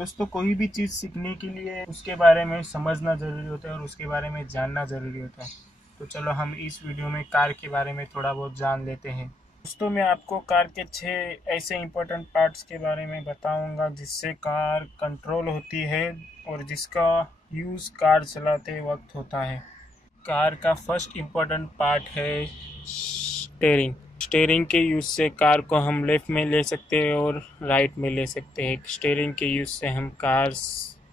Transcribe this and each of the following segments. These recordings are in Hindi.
दोस्तों कोई भी चीज़ सीखने के लिए उसके बारे में समझना ज़रूरी होता है और उसके बारे में जानना ज़रूरी होता है। तो चलो हम इस वीडियो में कार के बारे में थोड़ा बहुत जान लेते हैं। दोस्तों मैं आपको कार के 6 ऐसे इम्पोर्टेंट पार्ट्स के बारे में बताऊंगा जिससे कार कंट्रोल होती है और जिसका यूज़ कार चलाते वक्त होता है। कार का फर्स्ट इम्पोर्टेंट पार्ट है स्टीयरिंग। स्टीयरिंग के यूज़ से कार को हम लेफ़्ट में ले सकते हैं और राइट में ले सकते हैं। स्टीयरिंग के यूज़ से हम कार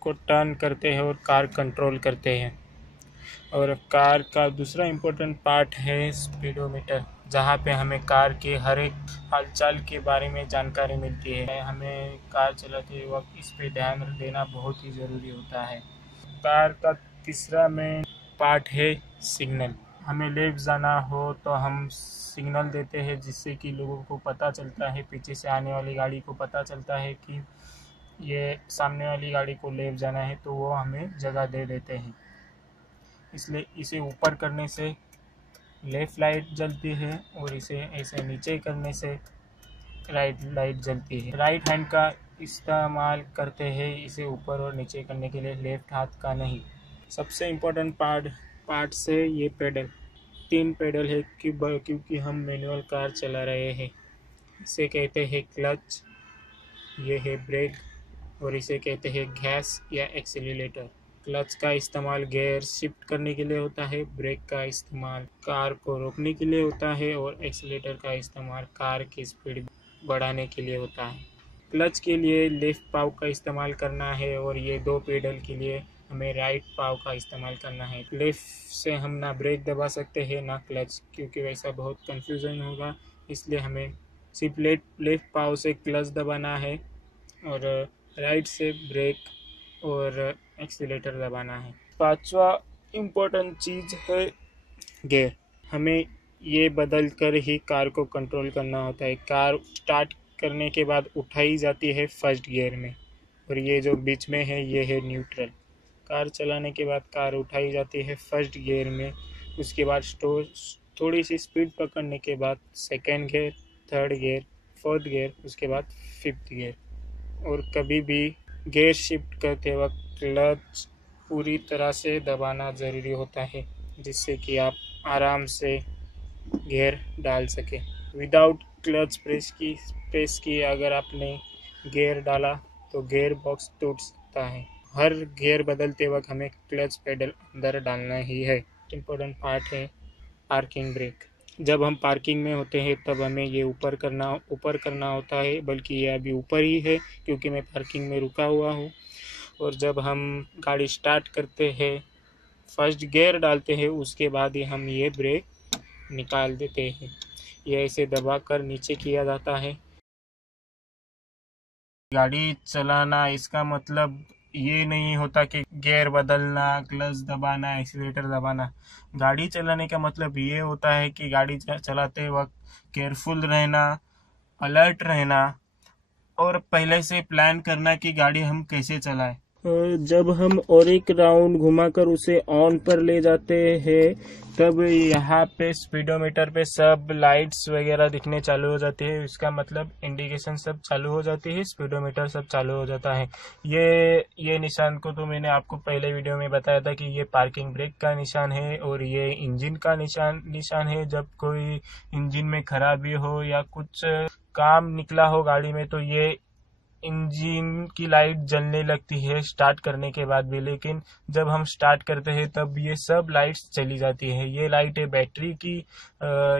को टर्न करते हैं और कार कंट्रोल करते हैं। और कार का दूसरा इम्पोर्टेंट पार्ट है स्पीडोमीटर, जहाँ पे हमें कार के हर एक हालचाल के बारे में जानकारी मिलती है। हमें कार चलाते वक्त इस पे ध्यान देना बहुत ही ज़रूरी होता है। कार का तीसरा मेन पार्ट है सिग्नल। हमें लेफ्ट जाना हो तो हम सिग्नल देते हैं, जिससे कि लोगों को पता चलता है, पीछे से आने वाली गाड़ी को पता चलता है कि ये सामने वाली गाड़ी को लेफ्ट जाना है, तो वो हमें जगह दे देते हैं। इसलिए इसे ऊपर करने से लेफ़्ट लाइट जलती है और इसे ऐसे नीचे करने से राइट लाइट जलती है। राइट हैंड का इस्तेमाल करते हैं इसे ऊपर और नीचे करने के लिए, लेफ़्ट हाथ का नहीं। सबसे इम्पोर्टेंट पार्ट से ये पेडल, 3 पेडल है क्योंकि हम मैनुअल कार चला रहे हैं। इसे कहते हैं क्लच, ये है ब्रेक और इसे कहते हैं गैस या एक्सीलरेटर। क्लच का इस्तेमाल गियर शिफ्ट करने के लिए होता है, ब्रेक का इस्तेमाल कार को रोकने के लिए होता है और एक्सीलरेटर का इस्तेमाल कार की स्पीड बढ़ाने के लिए होता है। क्लच के लिए लेफ्ट पाव का इस्तेमाल करना है और ये 2 पेडल के लिए हमें राइट पाव का इस्तेमाल करना है। लेफ्ट से हम ना ब्रेक दबा सकते हैं ना क्लच, क्योंकि वैसा बहुत कंफ्यूजन होगा। इसलिए हमें सिर्फ लेफ्ट पाव से क्लच दबाना है और राइट से ब्रेक और एक्सीलरेटर दबाना है। 5वां इम्पोर्टेंट चीज़ है गियर। हमें ये बदल कर ही कार को कंट्रोल करना होता है। कार स्टार्ट करने के बाद उठाई जाती है फर्स्ट गियर में और ये जो बीच में है ये है न्यूट्रल। कार चलाने के बाद कार उठाई जाती है फर्स्ट गियर में, उसके बाद थोड़ी सी स्पीड पकड़ने के बाद second gear, third gear, fourth gear, उसके बाद फिफ्थ गियर। और कभी भी गियर शिफ्ट करते वक्त क्लच पूरी तरह से दबाना ज़रूरी होता है, जिससे कि आप आराम से गियर डाल सके। विदाउट क्लच प्रेस की अगर आपने गियर डाला तो गियर बॉक्स टूट सकता है। हर गियर बदलते वक्त हमें क्लच पेडल अंदर डालना ही है। इम्पोर्टेंट पार्ट है पार्किंग ब्रेक। जब हम पार्किंग में होते हैं तब हमें ये ऊपर करना होता है, बल्कि ये अभी ऊपर ही है क्योंकि मैं पार्किंग में रुका हुआ हूँ। और जब हम गाड़ी स्टार्ट करते हैं, फर्स्ट गियर डालते हैं, उसके बाद ही हम ये ब्रेक निकाल देते हैं। ये ऐसे दबाकर नीचे किया जाता है। गाड़ी चलाना इसका मतलब ये नहीं होता कि गियर बदलना, क्लच दबाना, एक्सीलरेटर दबाना। गाड़ी चलाने का मतलब ये होता है कि गाड़ी चलाते वक्त केयरफुल रहना, अलर्ट रहना और पहले से प्लान करना कि गाड़ी हम कैसे चलाएं। जब हम और एक राउंड घुमाकर उसे ऑन पर ले जाते हैं, तब यहाँ पे स्पीडोमीटर पे सब लाइट्स वगैरह दिखने चालू हो जाती है। इसका मतलब इंडिकेशन सब चालू हो जाती है, स्पीडोमीटर सब चालू हो जाता है। ये निशान को तो मैंने आपको पहले वीडियो में बताया था कि ये पार्किंग ब्रेक का निशान है और ये इंजन का निशान है। जब कोई इंजन में खराबी हो या कुछ काम निकला हो गाड़ी में, तो ये इंजन की लाइट जलने लगती है स्टार्ट करने के बाद भी। लेकिन जब हम स्टार्ट करते हैं तब ये सब लाइट्स चली जाती है। ये लाइट है बैटरी की,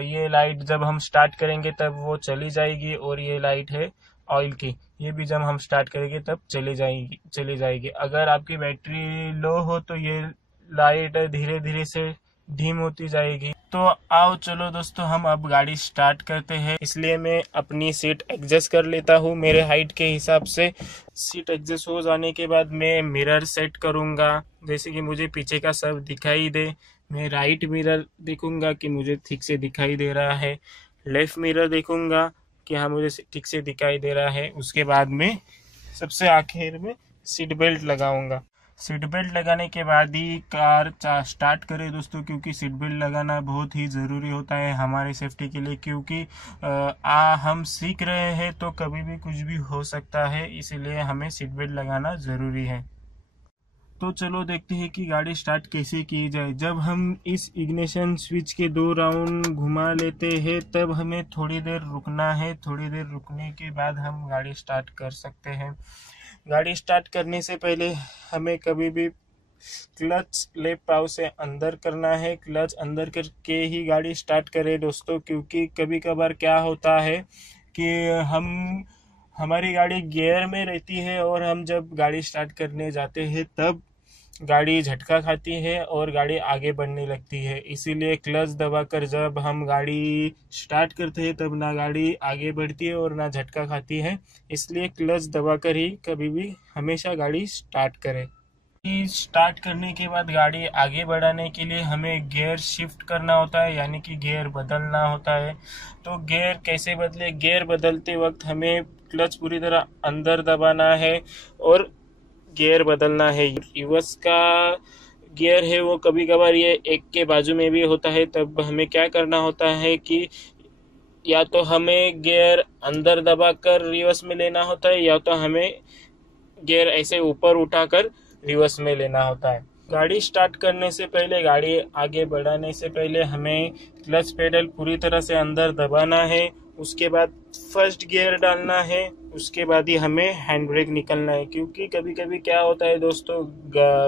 ये लाइट जब हम स्टार्ट करेंगे तब वो चली जाएगी और ये लाइट है ऑयल की, ये भी जब हम स्टार्ट करेंगे तब चली जाएगी। अगर आपकी बैटरी लो हो तो ये लाइट धीरे धीरे से धीम होती जाएगी। तो आओ चलो दोस्तों हम अब गाड़ी स्टार्ट करते हैं। इसलिए मैं अपनी सीट एडजस्ट कर लेता हूँ मेरे हाइट के हिसाब से। सीट एडजस्ट हो जाने के बाद मैं मिरर सेट करूँगा, जैसे कि मुझे पीछे का सब दिखाई दे। मैं राइट मिरर देखूँगा कि मुझे ठीक से दिखाई दे रहा है, लेफ्ट मिरर देखूँगा कि हाँ मुझे ठीक से दिखाई दे रहा है। उसके बाद में सबसे आखिर में सीट बेल्ट लगाऊँगा। सीट बेल्ट लगाने के बाद ही कार स्टार्ट करें दोस्तों, क्योंकि सीट बेल्ट लगाना बहुत ही ज़रूरी होता है हमारी सेफ्टी के लिए, क्योंकि हम सीख रहे हैं तो कभी भी कुछ भी हो सकता है, इसीलिए हमें सीट बेल्ट लगाना ज़रूरी है। तो चलो देखते हैं कि गाड़ी स्टार्ट कैसे की जाए। जब हम इस इग्निशन स्विच के 2 राउंड घुमा लेते हैं तब हमें थोड़ी देर रुकना है। थोड़ी देर रुकने के बाद हम गाड़ी स्टार्ट कर सकते हैं। गाड़ी स्टार्ट करने से पहले हमें कभी भी क्लच लेफ्ट पाव से अंदर करना है। क्लच अंदर करके ही गाड़ी स्टार्ट करें दोस्तों, क्योंकि कभी कभार क्या होता है कि हमारी गाड़ी गियर में रहती है और हम जब गाड़ी स्टार्ट करने जाते हैं तब गाड़ी झटका खाती है और गाड़ी आगे बढ़ने लगती है। इसीलिए क्लच दबाकर जब हम गाड़ी स्टार्ट करते हैं तब ना गाड़ी आगे बढ़ती है और ना झटका खाती है। इसलिए क्लच दबाकर ही कभी भी हमेशा गाड़ी स्टार्ट करें। स्टार्ट करने के बाद गाड़ी आगे बढ़ाने के लिए हमें गियर शिफ्ट करना होता है, यानी कि गियर बदलना होता है। तो गियर कैसे बदले? गियर बदलते वक्त हमें क्लच पूरी तरह अंदर दबाना है और गियर बदलना है। रिवर्स का गियर है वो कभी कभार ये एक के बाजू में भी होता है, तब हमें क्या करना होता है कि या तो हमें गियर अंदर दबाकर रिवर्स में लेना होता है, या तो हमें गियर ऐसे ऊपर उठाकर रिवर्स में लेना होता है। गाड़ी स्टार्ट करने से पहले, गाड़ी आगे बढ़ाने से पहले हमें क्लच पेडल पूरी तरह से अंदर दबाना है। उसके बाद फर्स्ट गियर डालना है, उसके बाद ही हमें हैंड ब्रेक निकलना है। क्योंकि कभी कभी क्या होता है दोस्तों,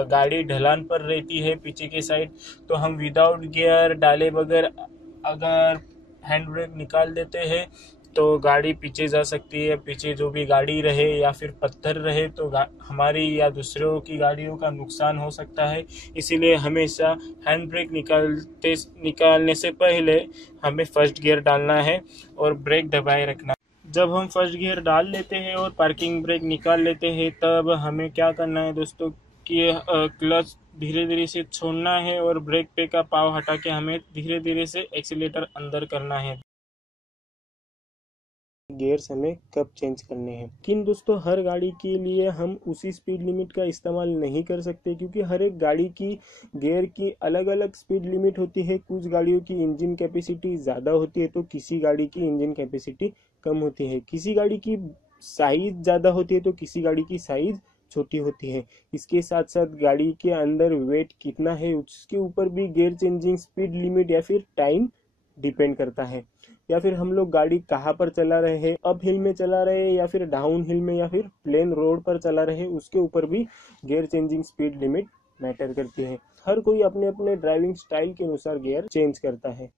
गाड़ी ढलान पर रहती है पीछे की साइड, तो हम विदाउट गियर डाले बगैर अगर हैंड ब्रेक निकाल देते हैं तो गाड़ी पीछे जा सकती है। पीछे जो भी गाड़ी रहे या फिर पत्थर रहे तो हमारी या दूसरों की गाड़ियों का नुकसान हो सकता है। इसीलिए हमेशा हैंड ब्रेक निकालने से पहले हमें फर्स्ट गियर डालना है और ब्रेक दबाए रखना। जब हम फर्स्ट गियर डाल लेते हैं और पार्किंग ब्रेक निकाल लेते हैं तब हमें क्या करना है दोस्तों कि क्लच धीरे धीरे से छोड़ना है और ब्रेक पे का पाव हटा के हमें धीरे धीरे से एक्सीलेटर अंदर करना है। गियर्स हमें कब चेंज करने हैं। लेकिन दोस्तों हर गाड़ी के लिए हम उसी स्पीड लिमिट का इस्तेमाल नहीं कर सकते, क्योंकि हर एक गाड़ी की गियर की अलग अलग स्पीड लिमिट होती है। कुछ गाड़ियों की इंजन कैपेसिटी ज़्यादा होती है तो किसी गाड़ी की इंजन कैपेसिटी कम होती है। किसी गाड़ी की साइज ज़्यादा होती है तो किसी गाड़ी की साइज छोटी होती है। इसके साथ साथ गाड़ी के अंदर वेट कितना है उसके ऊपर भी गियर चेंजिंग स्पीड लिमिट या फिर टाइम डिपेंड करता है। या फिर हम लोग गाड़ी कहाँ पर चला रहे हैं, अप हिल में चला रहे हैं या फिर डाउन हिल में या फिर प्लेन रोड पर चला रहे हैं, उसके ऊपर भी gear changing speed limit matter करती है। हर कोई अपने अपने ड्राइविंग स्टाइल के अनुसार गियर चेंज करता है।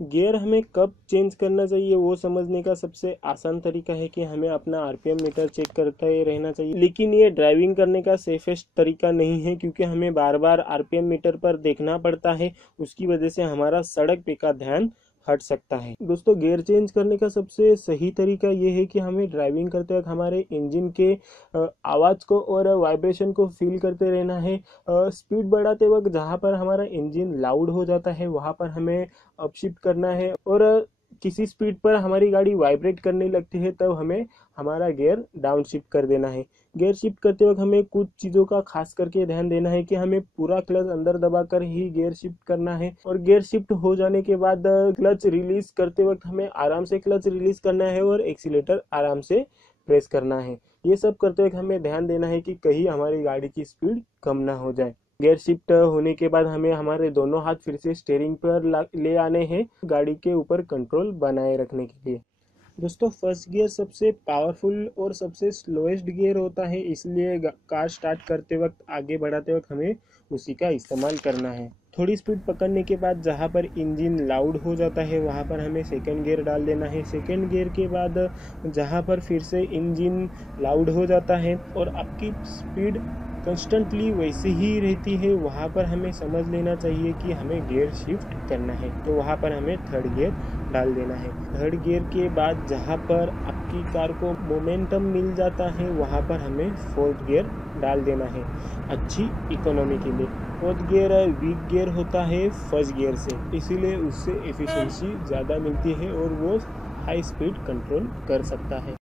गियर हमें कब चेंज करना चाहिए वो समझने का सबसे आसान तरीका है कि हमें अपना आरपीएम मीटर चेक करते रहना चाहिए। लेकिन ये ड्राइविंग करने का सेफेस्ट तरीका नहीं है, क्योंकि हमें बार बार आरपीएम मीटर पर देखना पड़ता है। उसकी वजह से हमारा सड़क पे का ध्यान हट सकता है। दोस्तों गियर चेंज करने का सबसे सही तरीका ये है कि हमें ड्राइविंग करते वक्त हमारे इंजन के आवाज़ को और वाइब्रेशन को फील करते रहना है। स्पीड बढ़ाते वक्त जहाँ पर हमारा इंजन लाउड हो जाता है वहाँ पर हमें अपशिफ्ट करना है, और किसी स्पीड पर हमारी गाड़ी वाइब्रेट करने लगती है तब हमें हमारा गियर डाउन शिफ्ट कर देना है। गियर शिफ्ट करते वक्त हमें कुछ चीज़ों का खास करके ध्यान देना है कि हमें पूरा क्लच अंदर दबाकर ही गियर शिफ्ट करना है, और गियर शिफ्ट हो जाने के बाद क्लच रिलीज करते वक्त हमें आराम से क्लच रिलीज करना है और एक्सीलेटर आराम से प्रेस करना है। ये सब करते वक्त हमें ध्यान देना है कि कहीं हमारी गाड़ी की स्पीड कम ना हो जाए। गियर शिफ्ट होने के बाद हमें हमारे दोनों हाथ फिर से स्टीयरिंग पर ले आने हैं गाड़ी के ऊपर कंट्रोल बनाए रखने के लिए। दोस्तों फर्स्ट गियर सबसे पावरफुल और सबसे स्लोएस्ट गियर होता है, इसलिए कार स्टार्ट करते वक्त, आगे बढ़ाते वक्त हमें उसी का इस्तेमाल करना है। थोड़ी स्पीड पकड़ने के बाद जहाँ पर इंजन लाउड हो जाता है वहाँ पर हमें सेकंड गियर डाल देना है। सेकंड गियर के बाद जहाँ पर फिर से इंजन लाउड हो जाता है और आपकी स्पीड कंस्टेंटली वैसे ही रहती है, वहाँ पर हमें समझ लेना चाहिए कि हमें गियर शिफ्ट करना है, तो वहाँ पर हमें थर्ड गियर डाल देना है। थर्ड गियर के बाद जहाँ पर आपकी कार को मोमेंटम मिल जाता है वहाँ पर हमें फोर्थ गियर डाल देना है अच्छी इकोनॉमी के लिए। फोर्थ गियर वीक गियर होता है फर्स्ट गियर से, इसीलिए उससे एफिशिएंसी ज़्यादा मिलती है और वो हाई स्पीड कंट्रोल कर सकता है।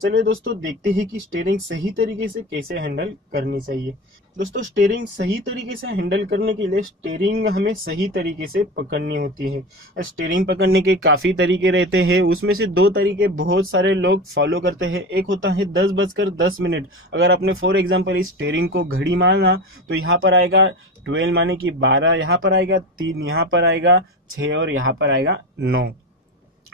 चलिए दोस्तों देखते हैं कि स्टीयरिंग सही तरीके से कैसे हैंडल करनी चाहिए। दोस्तों स्टीयरिंग सही तरीके से हैंडल करने के लिए स्टीयरिंग हमें सही तरीके से पकड़नी होती है। स्टीयरिंग पकड़ने के काफी तरीके रहते हैं, उसमें से 2 तरीके बहुत सारे लोग फॉलो करते हैं। एक होता है 10:10 अगर आपने फॉर एग्जाम्पल इस स्टीयरिंग को घड़ी माना तो यहाँ पर आएगा 12 माने कि 12, यहाँ पर आएगा 3, यहाँ पर आएगा 6 और यहाँ पर आएगा 9।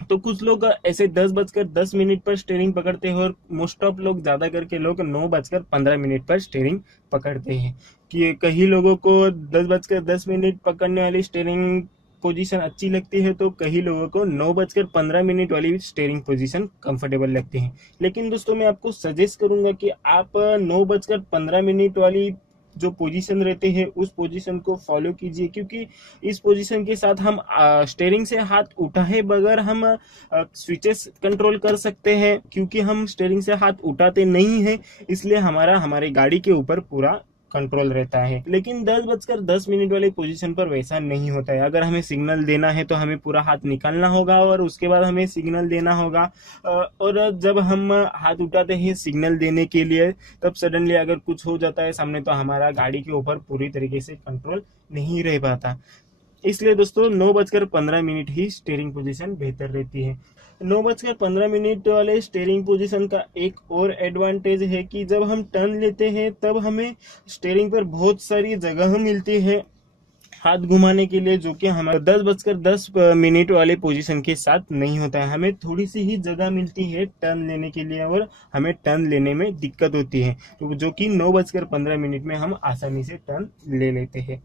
तो कुछ लोग ऐसे 10:10 पर स्टीयरिंग पकड़ते हैं और मोस्ट ऑफ लोग, ज्यादा करके लोग 9:15 पर स्टीयरिंग पकड़ते हैं। कि कई लोगों को 10:10 पकड़ने वाली स्टीयरिंग पोजीशन अच्छी लगती है तो कई लोगों को 9:15 वाली स्टीयरिंग पोजीशन कंफर्टेबल लगती है। लेकिन दोस्तों मैं आपको सजेस्ट करूंगा कि आप 9:15 वाली जो पोजीशन रहते हैं उस पोजीशन को फॉलो कीजिए, क्योंकि इस पोजीशन के साथ हम स्टीयरिंग से हाथ उठाए बगैर हम स्विचेस कंट्रोल कर सकते हैं। क्योंकि हम स्टीयरिंग से हाथ उठाते नहीं हैं इसलिए हमारी गाड़ी के ऊपर पूरा कंट्रोल रहता है। लेकिन 10:10 वाले पोजीशन पर वैसा नहीं होता है। अगर हमें सिग्नल देना है तो हमें पूरा हाथ निकालना होगा और उसके बाद हमें सिग्नल देना होगा। और जब हम हाथ उठाते हैं सिग्नल देने के लिए तब सडनली अगर कुछ हो जाता है सामने तो हमारा गाड़ी के ऊपर पूरी तरीके से कंट्रोल नहीं रह पाता। इसलिए दोस्तों 9:15 ही स्टीयरिंग पोजीशन बेहतर रहती है। 9:15 वाले स्टीयरिंग पोजीशन का एक और एडवांटेज है कि जब हम टर्न लेते हैं तब हमें स्टीयरिंग पर बहुत सारी जगह मिलती है हाथ घुमाने के लिए, जो कि हमारे 10:10 वाले पोजीशन के साथ नहीं होता है। हमें थोड़ी सी ही जगह मिलती है टर्न लेने के लिए और हमें टर्न लेने में दिक्कत होती है, तो जो कि 9:15 में हम आसानी से टर्न ले लेते हैं।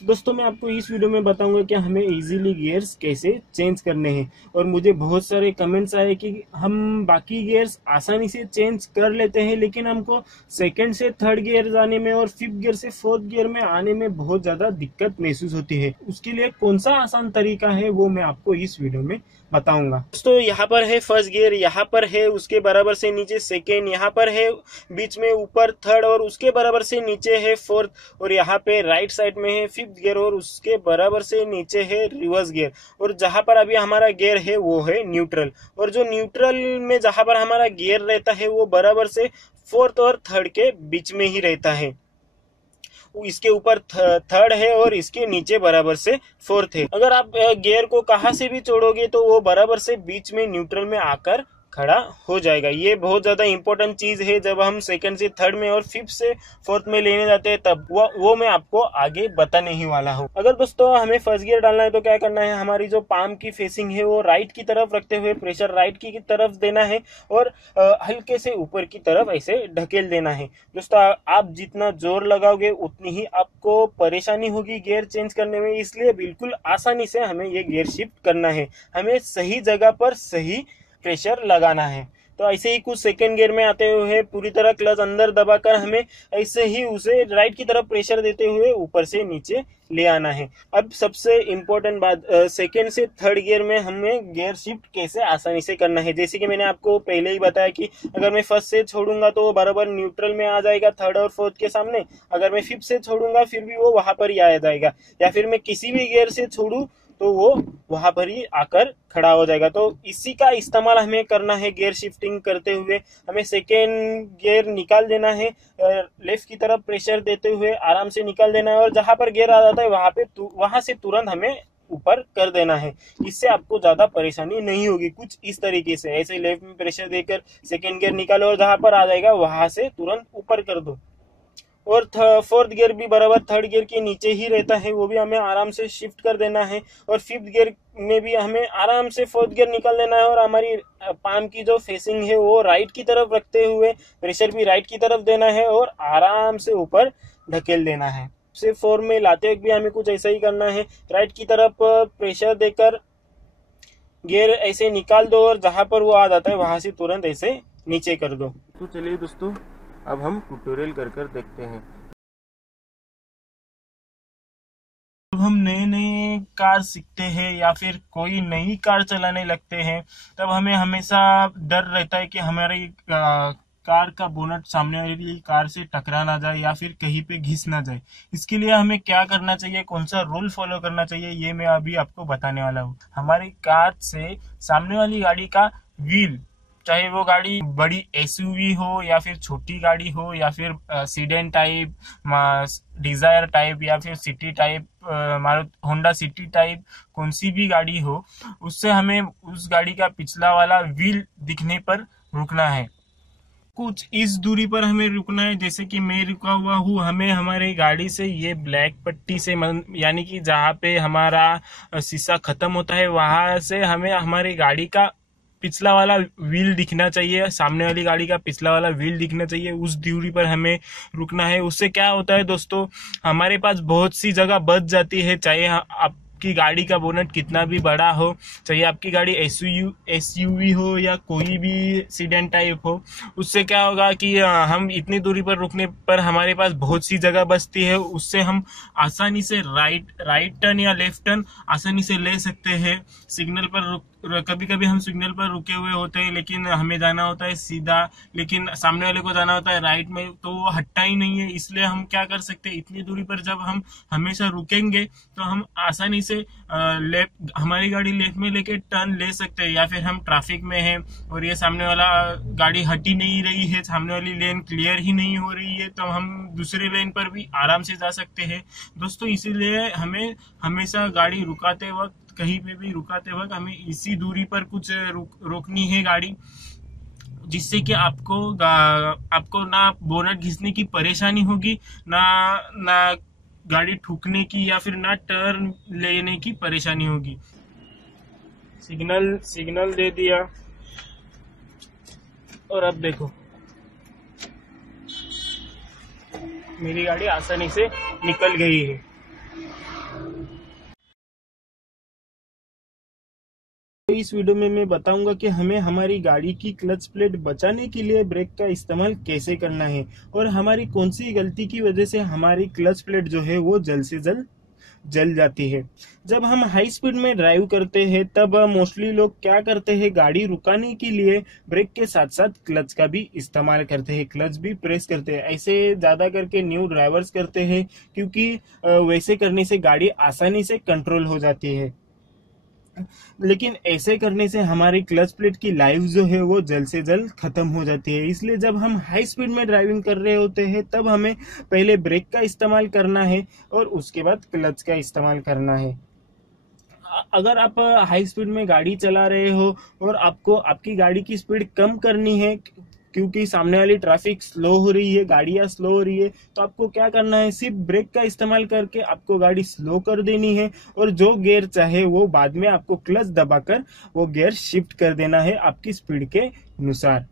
दोस्तों मैं आपको इस वीडियो में बताऊंगा कि हमें इजीली गियर्स कैसे चेंज करने हैं। और मुझे बहुत सारे कमेंट्स आए कि हम बाकी गियर्स आसानी से चेंज कर लेते हैं लेकिन हमको सेकंड से थर्ड गियर जाने में और फिफ्थ गियर से फोर्थ गियर में आने में बहुत ज़्यादा दिक्कत महसूस होती है। उसके लिए कौन सा आसान तरीका है वो मैं आपको इस वीडियो में बताऊंगा। दोस्तों यहाँ पर है फर्स्ट गियर, यहाँ पर है उसके बराबर से नीचे सेकेंड, यहाँ पर है बीच में ऊपर थर्ड और उसके बराबर से नीचे है फोर्थ, और यहाँ पे राइट साइड में है फिफ्थ गियर और उसके बराबर से नीचे है रिवर्स गियर। और जहां पर अभी हमारा गियर है वो है न्यूट्रल, और जो न्यूट्रल में जहां पर हमारा गियर रहता है वो बराबर से फोर्थ और थर्ड के बीच में ही रहता है। इसके ऊपर थर्ड है और इसके नीचे बराबर से फोर्थ है। अगर आप गियर को कहां से भी छोड़ोगे तो वो बराबर से बीच में न्यूट्रल में आकर खड़ा हो जाएगा। ये बहुत ज्यादा इंपॉर्टेंट चीज है जब हम सेकंड से थर्ड में और फिफ्थ से फोर्थ में लेने जाते हैं तब वो मैं आपको आगे बताने ही वाला हूँ। अगर दोस्तों हमें फर्स्ट गियर डालना है तो क्या करना है, हमारी जो पाम की फेसिंग है वो राइट की तरफ रखते हुए प्रेशर राइट की तरफ देना है और हल्के से ऊपर की तरफ ऐसे ढकेल देना है। दोस्तों आप जितना जोर लगाओगे उतनी ही आपको परेशानी होगी गियर चेंज करने में, इसलिए बिल्कुल आसानी से हमें ये गियर शिफ्ट करना है। हमें सही जगह पर सही प्रेशर लगाना है। तो ऐसे ही कुछ सेकेंड गियर में आते हुए पूरी तरह क्लच अंदर दबाकर हमें ऐसे ही उसे राइट की तरफ प्रेशर देते हुए ऊपर से नीचे ले आना है। अब सबसे इम्पोर्टेंट बात, सेकेंड से थर्ड गियर में हमें गियर शिफ्ट कैसे आसानी से करना है। जैसे कि मैंने आपको पहले ही बताया कि अगर मैं फर्स्ट से छोड़ूंगा तो वो बराबर न्यूट्रल में आ जाएगा थर्ड और फोर्थ के सामने। अगर मैं फिफ्थ से छोड़ूंगा फिर भी वो वहां पर ही आ जाएगा, या फिर मैं किसी भी गियर से छोड़ू तो वो वहां पर ही आकर खड़ा हो जाएगा। तो इसी का इस्तेमाल हमें करना है गियर शिफ्टिंग करते हुए। हमें सेकेंड गियर निकाल देना है, लेफ्ट की तरफ प्रेशर देते हुए आराम से निकाल देना है और जहां पर गियर आ जाता है वहां से तुरंत हमें ऊपर कर देना है। इससे आपको ज्यादा परेशानी नहीं होगी। कुछ इस तरीके से ऐसे लेफ्ट में प्रेशर देकर सेकेंड गियर निकालो और जहां पर आ जाएगा वहां से तुरंत ऊपर कर दो। और फोर्थ गियर भी बराबर थर्ड गियर के नीचे ही रहता है, वो भी हमें आराम से शिफ्ट कर देना है। और फिफ्थ गियर में भी हमें आराम से फोर्थ गियर निकाल देना है और हमारी पाम की जो फेसिंग है वो राइट की तरफ रखते हुए प्रेशर भी राइट की तरफ देना है और आराम से ऊपर ढकेल देना है। सिर्फ फोर में लाते हुए भी हमें कुछ ऐसा ही करना है, राइट की तरफ प्रेशर देकर गियर ऐसे निकाल दो और जहां पर वो आ जाता है वहां से तुरंत ऐसे नीचे कर दो। तो चलिए दोस्तों अब हम ट्यूटोरियल कर देखते हैं। जब हम नए नए कार सीखते हैं या फिर कोई नई कार चलाने लगते हैं तब हमें हमेशा डर रहता है कि हमारी कार का बोनट सामने वाली कार से टकरा ना जाए या फिर कहीं पे घिस ना जाए। इसके लिए हमें क्या करना चाहिए, कौन सा रूल फॉलो करना चाहिए, ये मैं अभी आपको बताने वाला हूँ। हमारी कार से सामने वाली गाड़ी का व्हील, चाहे वो गाड़ी बड़ी एसयूवी हो या फिर छोटी गाड़ी हो या फिर सीडेन टाइप, डिजायर टाइप या फिर city type, Honda city type, कौन सी भी गाड़ी हो, उससे हमें उस गाड़ी का पिछला वाला व्हील दिखने पर रुकना है। कुछ इस दूरी पर हमें रुकना है, जैसे कि मैं रुका हुआ हूँ। हमें हमारी गाड़ी से ये ब्लैक पट्टी से यानी कि जहाँ पे हमारा शीशा खत्म होता है वहां से हमें हमारी गाड़ी का पिछला वाला व्हील दिखना चाहिए, सामने वाली गाड़ी का पिछला वाला व्हील दिखना चाहिए। उस दूरी पर हमें रुकना है। उससे क्या होता है दोस्तों, हमारे पास बहुत सी जगह बच जाती है। चाहे आपकी गाड़ी का बोनट कितना भी बड़ा हो, चाहे आपकी गाड़ी एसयूवी हो या कोई भी सीडेन टाइप हो, उससे क्या होगा कि हम इतनी दूरी पर रुकने पर हमारे पास बहुत सी जगह बचती है। उससे हम आसानी से राइट टर्न या लेफ्ट टर्न आसानी से ले सकते हैं। सिग्नल पर कभी कभी हम सिग्नल पर रुके हुए होते हैं लेकिन हमें जाना होता है सीधा, लेकिन सामने वाले को जाना होता है राइट में, तो वो हटता ही नहीं है। इसलिए हम क्या कर सकते हैं, इतनी दूरी पर जब हम हमेशा रुकेंगे तो हम आसानी से लेफ्ट, हमारी गाड़ी लेफ्ट में लेके टर्न ले सकते हैं। या फिर हम ट्रैफिक में हैं और ये सामने वाला गाड़ी हट ही नहीं रही है, सामने वाली लेन क्लियर ही नहीं हो रही है, तो हम दूसरी लेन पर भी आराम से जा सकते हैं दोस्तों। इसीलिए हमें हमेशा गाड़ी रुकाते वक्त, कहीं पे भी रुकाते वक्त हमें इसी दूरी पर कुछ रोकनी है गाड़ी, जिससे कि आपको ना बोनट घिसने की परेशानी होगी, ना गाड़ी ठुकने की या फिर ना टर्न लेने की परेशानी होगी। सिग्नल दे दिया और अब देखो मेरी गाड़ी आसानी से निकल गई है। इस वीडियो में मैं बताऊंगा कि हमें हमारी गाड़ी की क्लच प्लेट बचाने के लिए ब्रेक का इस्तेमाल कैसे करना है और हमारी कौन सी गलती की वजह से हमारी क्लच प्लेट जो है वो जल्द से जल्द जल जाती है। जब हम हाई स्पीड में ड्राइव करते हैं तब मोस्टली लोग क्या करते हैं, गाड़ी रुकाने के लिए ब्रेक के साथ साथ क्लच का भी इस्तेमाल करते हैं, क्लच भी प्रेस करते हैं। ऐसे ज्यादा करके न्यू ड्राइवर्स करते हैं क्योंकि वैसे करने से गाड़ी आसानी से कंट्रोल हो जाती है। लेकिन ऐसे करने से हमारी क्लच प्लेट की लाइफ जो है वो जल्द से जल्द खत्म हो जाती है। इसलिए जब हम हाई स्पीड में ड्राइविंग कर रहे होते हैं तब हमें पहले ब्रेक का इस्तेमाल करना है और उसके बाद क्लच का इस्तेमाल करना है। अगर आप हाई स्पीड में गाड़ी चला रहे हो और आपको आपकी गाड़ी की स्पीड कम करनी है क्योंकि सामने वाली ट्रैफिक स्लो हो रही है, गाड़ियां स्लो हो रही है, तो आपको क्या करना है, सिर्फ ब्रेक का इस्तेमाल करके आपको गाड़ी स्लो कर देनी है और जो गियर चाहे वो बाद में आपको क्लच दबाकर वो गियर शिफ्ट कर देना है आपकी स्पीड के अनुसार।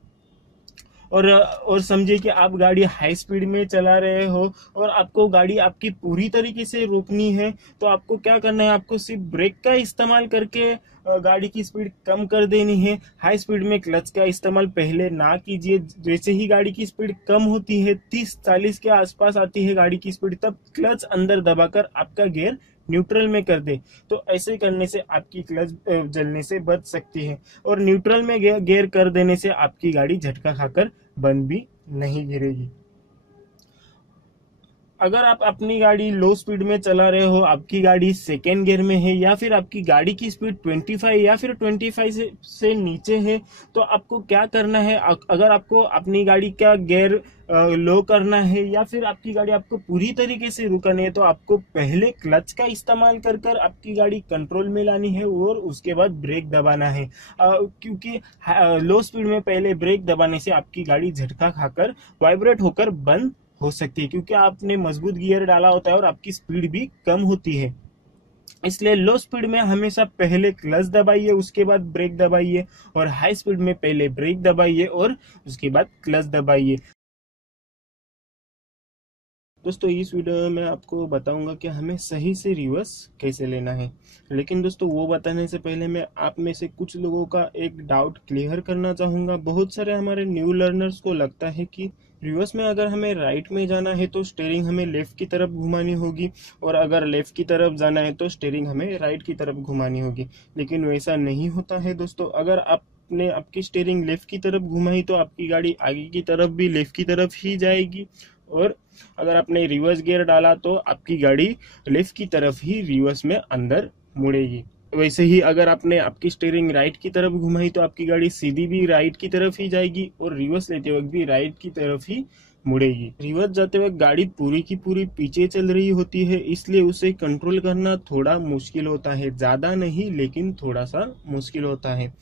और समझिए कि आप गाड़ी हाई स्पीड में चला रहे हो और आपको गाड़ी आपकी पूरी तरीके से रोकनी है, तो आपको क्या करना है, आपको सिर्फ ब्रेक का इस्तेमाल करके गाड़ी की स्पीड कम कर देनी है। हाई स्पीड में क्लच का इस्तेमाल पहले ना कीजिए। जैसे ही गाड़ी की स्पीड कम होती है, 30-40 के आसपास आती है गाड़ी की स्पीड, तब क्लच अंदर दबाकर आपका गियर न्यूट्रल में कर दे। तो ऐसे करने से आपकी क्लच जलने से बच सकती है और न्यूट्रल में गियर कर देने से आपकी गाड़ी झटका खाकर बंद भी नहीं गिरेगी। अगर आप अपनी गाड़ी लो स्पीड में चला रहे हो, आपकी गाड़ी सेकेंड गियर में है या फिर आपकी गाड़ी की स्पीड 25 या फिर 25 से नीचे है, तो आपको क्या करना है, अगर आपको अपनी गाड़ी का गियर लो करना है या फिर आपकी गाड़ी आपको पूरी तरीके से रुकानी है, तो आपको पहले क्लच का इस्तेमाल कर आपकी गाड़ी कंट्रोल में लानी है और उसके बाद ब्रेक दबाना है। क्योंकि लो स्पीड में पहले ब्रेक दबाने से आपकी गाड़ी झटका खाकर वाइब्रेट होकर बंद हो सकती है, क्योंकि आपने मजबूत गियर डाला होता है और आपकी स्पीड भी कम होती है। इसलिए लो स्पीड में हमेशा पहले क्लच दबाइए, उसके बाद ब्रेक दबाइए, और हाई स्पीड में पहले ब्रेक दबाइए और उसके बाद क्लच दबाइए। दोस्तों इस वीडियो में मैं आपको बताऊंगा कि हमें सही से रिवर्स कैसे लेना है। लेकिन दोस्तों वो बताने से पहले मैं आप में से कुछ लोगों का एक डाउट क्लियर करना चाहूंगा। बहुत सारे हमारे न्यू लर्नर्स को लगता है कि रिवर्स में अगर हमें राइट में जाना है तो स्टीयरिंग हमें लेफ्ट की तरफ घुमानी होगी, और अगर लेफ्ट की तरफ जाना है तो स्टीयरिंग हमें राइट की तरफ घुमानी होगी। लेकिन वैसा नहीं होता है दोस्तों। अगर आप आपने आपकी स्टीयरिंग लेफ्ट की तरफ घुमाई तो आपकी गाड़ी आगे की तरफ भी लेफ्ट की तरफ ही जाएगी, और अगर आपने रिवर्स गियर डाला तो आपकी गाड़ी लेफ्ट की तरफ ही रिवर्स में अंदर मुड़ेगी। वैसे ही अगर आपने आपकी स्टीयरिंग राइट की तरफ घुमाई तो आपकी गाड़ी सीधी भी राइट की तरफ ही जाएगी और रिवर्स लेते वक्त भी राइट की तरफ ही मुड़ेगी। रिवर्स जाते वक्त गाड़ी पूरी की पूरी पीछे चल रही होती है, इसलिए उसे कंट्रोल करना थोड़ा मुश्किल होता है, ज्यादा नहीं लेकिन थोड़ा सा मुश्किल होता है।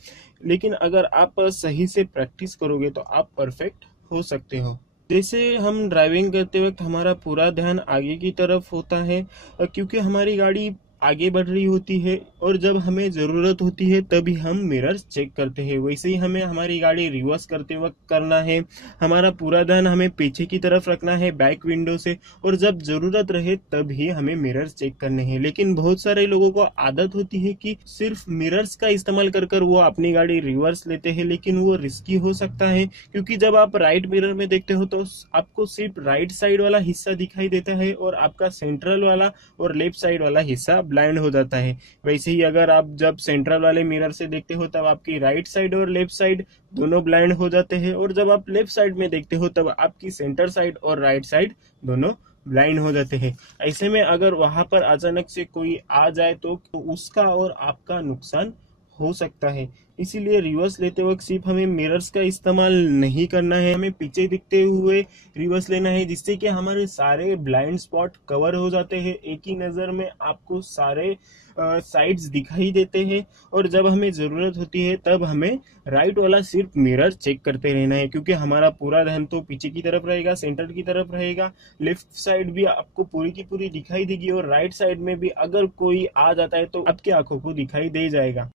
लेकिन अगर आप सही से प्रैक्टिस करोगे तो आप परफेक्ट हो सकते हो। जैसे हम ड्राइविंग करते वक्त हमारा पूरा ध्यान आगे की तरफ होता है, क्योंकि हमारी गाड़ी आगे बढ़ रही होती है और जब हमें ज़रूरत होती है तभी हम मिरर्स चेक करते हैं। वैसे ही हमें हमारी गाड़ी रिवर्स करते वक्त करना है, हमारा पूरा ध्यान हमें पीछे की तरफ रखना है बैक विंडो से, और जब ज़रूरत रहे तभी हमें मिरर्स चेक करने हैं। लेकिन बहुत सारे लोगों को आदत होती है कि सिर्फ मिरर्स का इस्तेमाल कर कर वो अपनी गाड़ी रिवर्स लेते हैं, लेकिन वो रिस्की हो सकता है, क्योंकि जब आप राइट मिरर में देखते हो तो आपको सिर्फ राइट साइड वाला हिस्सा दिखाई देता है और आपका सेंट्रल वाला और लेफ्ट साइड वाला हिस्सा ब्लाइंड हो जाता है। वैसे ही अगर आप जब सेंट्रल वाले मिरर से देखते हो तब आपकी राइट साइड और लेफ्ट साइड दोनों ब्लाइंड हो जाते हैं, और जब आप लेफ्ट साइड में देखते हो तब आपकी सेंटर साइड और राइट साइड दोनों ब्लाइंड हो जाते हैं। ऐसे में अगर वहां पर अचानक से कोई आ जाए तो उसका और आपका नुकसान हो सकता है। इसीलिए रिवर्स लेते वक्त सिर्फ हमें मिरर्स का इस्तेमाल नहीं करना है, हमें पीछे दिखते हुए रिवर्स लेना है, जिससे कि हमारे सारे ब्लाइंड स्पॉट कवर हो जाते हैं। एक ही नज़र में आपको सारे साइड्स दिखाई देते हैं, और जब हमें ज़रूरत होती है तब हमें राइट वाला सिर्फ मिरर चेक करते रहना है, क्योंकि हमारा पूरा ध्यान तो पीछे की तरफ रहेगा, सेंटर की तरफ रहेगा। लेफ्ट साइड भी आपको पूरी की पूरी दिखाई देगी, और राइट साइड में भी अगर कोई आ जाता है तो आपकी आंखों को दिखाई दे जाएगा।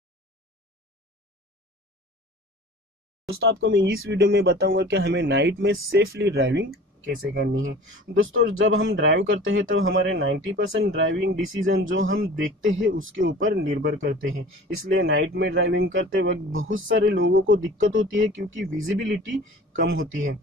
दोस्तों, आपको मैं इस वीडियो में बताऊंगा कि हमें नाइट में सेफली ड्राइविंग कैसे करनी है। दोस्तों, जब हम ड्राइव करते हैं तब हमारे 90% ड्राइविंग डिसीजन जो हम देखते हैं उसके ऊपर निर्भर करते हैं। इसलिए नाइट में ड्राइविंग करते वक्त बहुत सारे लोगों को दिक्कत होती है, क्योंकि विजिबिलिटी कम होती है।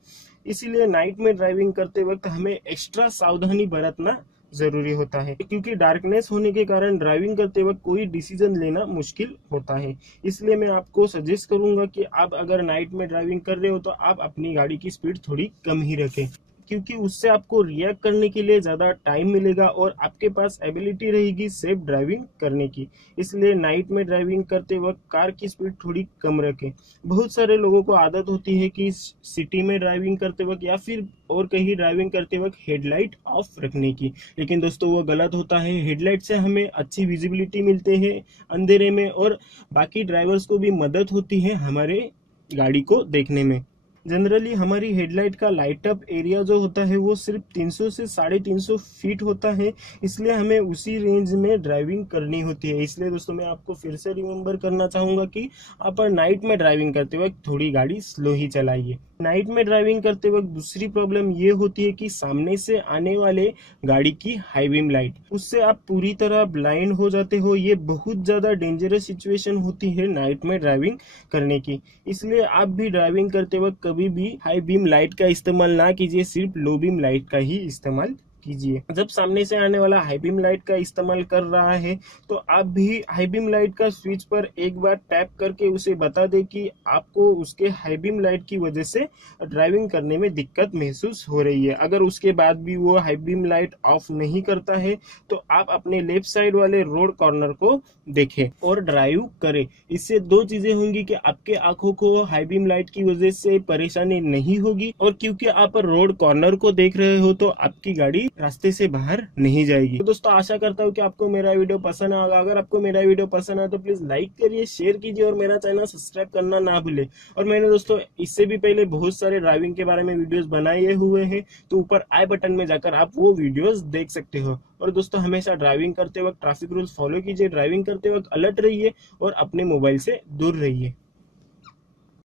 इसीलिए नाइट में ड्राइविंग करते वक्त हमें एक्स्ट्रा सावधानी बरतना जरूरी होता है, क्योंकि डार्कनेस होने के कारण ड्राइविंग करते वक्त कोई डिसीजन लेना मुश्किल होता है। इसलिए मैं आपको सजेस्ट करूंगा कि आप अगर नाइट में ड्राइविंग कर रहे हो तो आप अपनी गाड़ी की स्पीड थोड़ी कम ही रखें, क्योंकि उससे आपको रिएक्ट करने के लिए ज्यादा टाइम मिलेगा और आपके पास एबिलिटी रहेगी सेफ ड्राइविंग करने की। इसलिए नाइट में ड्राइविंग करते वक्त कार की स्पीड थोड़ी कम रखें। बहुत सारे लोगों को आदत होती है कि सिटी में ड्राइविंग करते वक्त या फिर और कहीं ड्राइविंग करते वक्त हेडलाइट ऑफ रखने की, लेकिन दोस्तों वो गलत होता है। हेडलाइट से हमें अच्छी विजिबिलिटी मिलते हैं अंधेरे में, और बाकी ड्राइवर्स को भी मदद होती है हमारे गाड़ी को देखने में। जनरली हमारी हेडलाइट का लाइट अप एरिया जो होता है वो सिर्फ 300 से 350 फीट होता है, इसलिए हमें उसी रेंज में ड्राइविंग करनी होती है। इसलिए दोस्तों मैं आपको फिर से रिमेम्बर करना चाहूंगा कि आप नाइट में ड्राइविंग करते वक्त थोड़ी गाड़ी स्लो ही चलाइए। नाइट में ड्राइविंग करते वक्त दूसरी प्रॉब्लम ये होती है कि सामने से आने वाले गाड़ी की हाई बीम लाइट, उससे आप पूरी तरह ब्लाइंड हो जाते हो। ये बहुत ज्यादा डेंजरस सिचुएशन होती है नाइट में ड्राइविंग करने की। इसलिए आप भी ड्राइविंग करते वक्त कभी भी हाई बीम लाइट का इस्तेमाल ना कीजिए, सिर्फ लो बीम लाइट का ही इस्तेमाल कीजिए। जब सामने से आने वाला हाई बीम लाइट का इस्तेमाल कर रहा है तो आप भी हाई बीम लाइट का स्विच पर एक बार टैप करके उसे बता दे कि आपको उसके हाई बीम लाइट की वजह से ड्राइविंग करने में दिक्कत महसूस हो रही है। अगर उसके बाद भी वो हाई बीम लाइट ऑफ नहीं करता है तो आप अपने लेफ्ट साइड वाले रोड कॉर्नर को देखें और ड्राइव करें। इससे दो चीजें होंगी कि आपके आंखों को हाई बीम लाइट की वजह से परेशानी नहीं होगी, और क्योंकि आप रोड कॉर्नर को देख रहे हो तो आपकी गाड़ी रास्ते से बाहर नहीं जाएगी। तो दोस्तों आशा करता हूँ कि आपको मेरा वीडियो पसंद आएगा। अगर आपको मेरा वीडियो पसंद आए तो प्लीज लाइक करिए, शेयर कीजिए और मेरा चैनल सब्सक्राइब करना ना भूले। और मैंने दोस्तों इससे भी पहले बहुत सारे ड्राइविंग के बारे में वीडियोस बनाए हुए हैं, तो ऊपर आई बटन में जाकर आप वो वीडियोस देख सकते हो। और दोस्तों हमेशा ड्राइविंग करते वक्त ट्रैफिक रूल्स फॉलो कीजिए, ड्राइविंग करते वक्त अलर्ट रहिए और अपने मोबाइल से दूर रहिए।